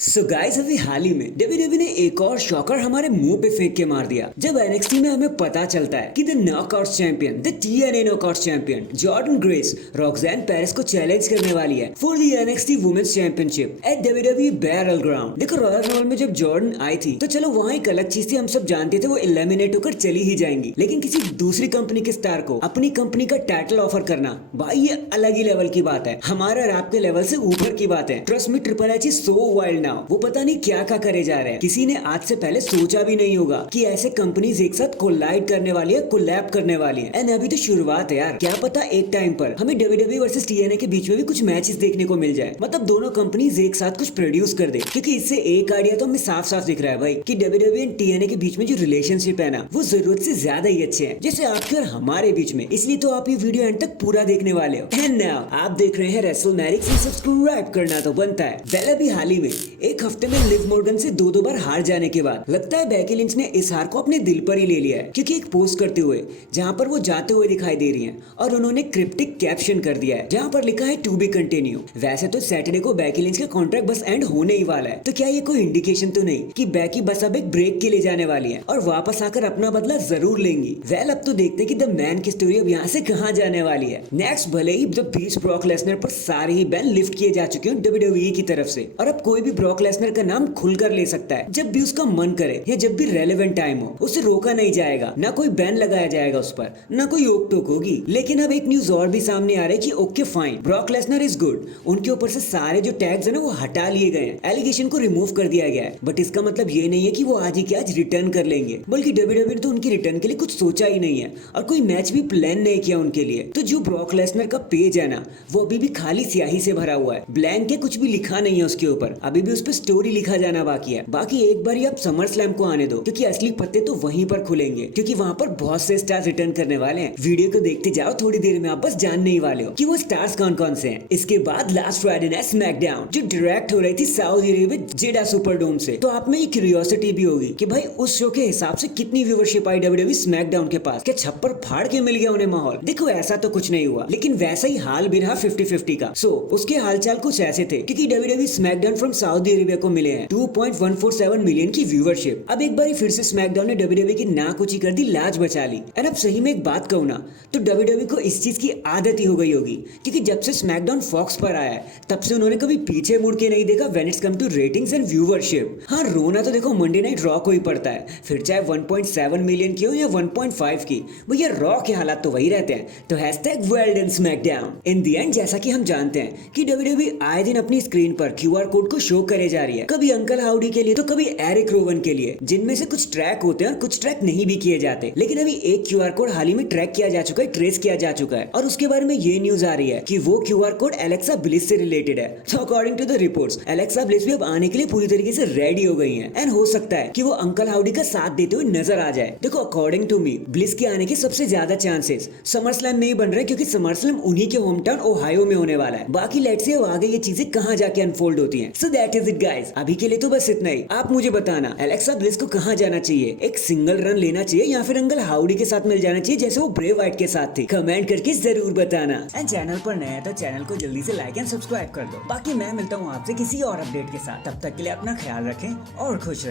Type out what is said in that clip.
So guys अभी हाल ही में WWE ने एक और शॉकर हमारे मुंह पे फेंक के मार दिया जब एनएक्सटी में हमें पता चलता है कि the knockout champion, the TNA knockout champion Jordan Grace Roxanne Paris को चैलेंज करने वाली है for the NXT women's championship at WWE Battleground. देखो रॉयल रंबल में जब जॉर्डन आई थी तो चलो वहाँ एक अलग चीज थी, हम सब जानते थे वो एलिमिनेट होकर चली ही जाएंगी, लेकिन किसी दूसरी कंपनी के स्टार को अपनी कंपनी का टाइटल ऑफर करना भाई ये अलग ही लेवल की बात है, हमारा रैप के लेवल से ऊपर की बात है। Trust me triple H is so wild now, वो पता नहीं क्या क्या करे जा रहे हैं। किसी ने आज से पहले सोचा भी नहीं होगा कि ऐसे कंपनीज एक साथ कोलाइड करने वाली है, कोलैब करने वाली है। एंड अभी तो शुरुआत है यार, क्या पता एक टाइम पर हमें डब्ल्यूडब्ल्यूई वर्सेस टीएनए के बीच में भी कुछ मैचेस देखने को मिल जाए, मतलब दोनों कंपनीज एक साथ कुछ प्रोड्यूस कर दे। क्योंकि इससे एक आइडिया तो हमें साफ साफ दिख रहा है भाई कि डब्ल्यूडब्ल्यूई एंड टीएनए के बीच में जो रिलेशनशिप है ना वो जरूरत से ज्यादा ही अच्छे हैं, जैसे आपके और हमारे बीच में। इसलिए तो आप ये वीडियो एंड तक पूरा देखने वाले हो। एंड नाउ आप देख रहे हैं रेसलमैनिक्स, सब्सक्राइब करना तो बनता है। वेल अभी हाल ही में एक हफ्ते में लिव मॉर्गन से दो बार हार जाने के बाद लगता है बेकी लिंच ने इस हार को अपने दिल पर ही ले लिया है, क्योंकि एक पोस्ट करते हुए जहां पर वो जाते हुए दिखाई दे रही हैं और उन्होंने क्रिप्टिक कैप्शन कर दिया है जहां पर लिखा है टू बी कंटिन्यू। वैसे तो सैटरडे को बेकी लिंच का कॉन्ट्रैक्ट बस एंड होने ही वाला है, तो क्या ये कोई इंडिकेशन तो नहीं कि बेकी बस अब एक ब्रेक के लिए जाने वाली है और वापस आकर अपना बदला जरूर लेंगी। वेल अब तो देखते कि द मैन की स्टोरी अब यहाँ से कहाँ जाने वाली है नेक्स्ट। भले ही द बीस्ट ब्रॉक लेसनर पर सारे ही बैन लिफ्ट किए जा चुके हैं डब्ल्यूडब्ल्यूई की तरफ से, और अब कोई भी ब्रॉक लेसनर का नाम खुलकर ले सकता है जब भी उसका मन करे या जब भी रेलेवेंट टाइम हो। उसे रोका नहीं जाएगा, ना कोई बैन लगाया जाएगा उस पर, ना कोई रोक टोक होगी। लेकिन अब एक न्यूज और भी सामने आ रही है कि okay fine, Brock Lesnar is good, उनके ऊपर से सारे जो टैग्स है ना वो हटा लिए गए हैं, एलिगेशन को रिमूव कर दिया गया है। बट इसका मतलब ये नहीं है कि वो आज ही के आज रिटर्न कर लेंगे, बल्कि डब्ल्यूडब्ल्यूई ने तो उनके रिटर्न के लिए कुछ सोचा ही नहीं है और कोई मैच भी प्लान नहीं किया उनके लिए। तो जो ब्रॉक लेसनर का पेज है ना वो अभी भी खाली स्याही से भरा हुआ है, ब्लैंक है, कुछ भी लिखा नहीं है उसके ऊपर, अभी भी उस पर स्टोरी लिखा जाना बाकी है। बाकी एक बार आप समर स्लैम को आने दो, क्योंकि असली पत्ते तो वहीं पर खुलेंगे, क्योंकि वहां पर बहुत से स्टार्स रिटर्न करने वाले हैं। वीडियो को देखते जाओ, थोड़ी देर में आप बस जानने ही वाले हो कि वो स्टार्स कौन कौन से हैं। इसके बाद लास्ट फ्राइडे नाइट स्मैकडाउन जो डायरेक्ट हो रही थी सऊदी अरेबिया जेडा सुपरडोम से, तो आप में ये क्यूरियोसिटी भी होगी कि भाई उस शो के हिसाब से कितनी व्यूअरशिप आई डब्ल्यूडब्ल्यूई स्मैकडाउन के पास, क्या छप्पर फाड़ के मिल गया उन्हें माहौल। देखो ऐसा तो कुछ नहीं हुआ, लेकिन वैसा ही हाल भी रहा 50-50 का। सो उसके हालचाल कुछ ऐसे थे, क्योंकि WWE SmackDown from Saudi Arabia को मिले हैं 2.147 मिलियन की व्यूअरशिप। अब एक बार फिर से स्मैकडाउन ने डब्ल्यूडब्ल्यूई की नाक ऊंची कर दी, लाज बचा ली। और अब सही में एक बात कहूं ना तो डब्ल्यूडब्ल्यूई को इस चीज की आदत ही हो गई होगी, क्योंकि जब से स्मैकडाउन फॉक्स पर आया है तब से उन्होंने कभी पीछे मुड़ के नहीं देखा when it's come to ratings and viewership. हाँ रोना तो देखो मंडे नाइट रॉ को ही पड़ता है, फिर चाहे 1.7 मिलियन की हो या 1.5 की, भैया रॉ के हालात तो वही रहते हैं। तो well done SmackDown. In the end जैसा कि हम जानते हैं कि डब्ल्यूडब्ल्यूई आए दिन अपनी स्क्रीन पर क्यूआर कोड को शो करे जा रही है, कभी अंकल हाउडी के लिए तो कभी एरिक रोवन के लिए, जिनमें से कुछ ट्रैक होते हैं और कुछ ट्रैक नहीं भी किए जाते। लेकिन अभी एक क्यूआर कोड हाल ही में ट्रैक किया जा चुका है, ट्रेस किया जा चुका है, और उसके बारे में ये न्यूज आ रही है कि वो क्यूआर कोड एलेक्सा ब्लिस से रिलेटेड है। तो according to the reports Alexa Bliss भी अब आने के लिए पूरी तरीके से रेडी हो गई हैं, एंड हो सकता है कि वो अंकल हाउडी का साथ देते हुए नजर आ जाए। देखो अकॉर्डिंग टू मी ब्लिस के आने के सबसे ज्यादा चांसेस समर स्लैम में ही बन रहे, क्योंकि समर स्लैम उन्हीं के होम टाउन ओहायो में होने वाला है। बाकी लेट्स सी अब आगे ये चीजें कहां जाके अनफोल्ड होती हैं। So that is it guys, अभी के लिए तो बस इतना ही। आप मुझे बताना एलेक्सा ब्लिस को कहां जाना चाहिए, एक सिंगल रन लेना चाहिए या फिर अंकल हाउडी के साथ मिल जाना चाहिए जैसे वो ब्रे व्हाइट के साथ थी। कमेंट करके जरूर बताना। एंड चैनल पर नया है तो चैनल को जल्दी से लाइक एंड सब्सक्राइब कर दो। बाकी मैं मिलता हूँ आपसे किसी और अपडेट के साथ, तब तक के लिए अपना ख्याल रखें और खुश रहें।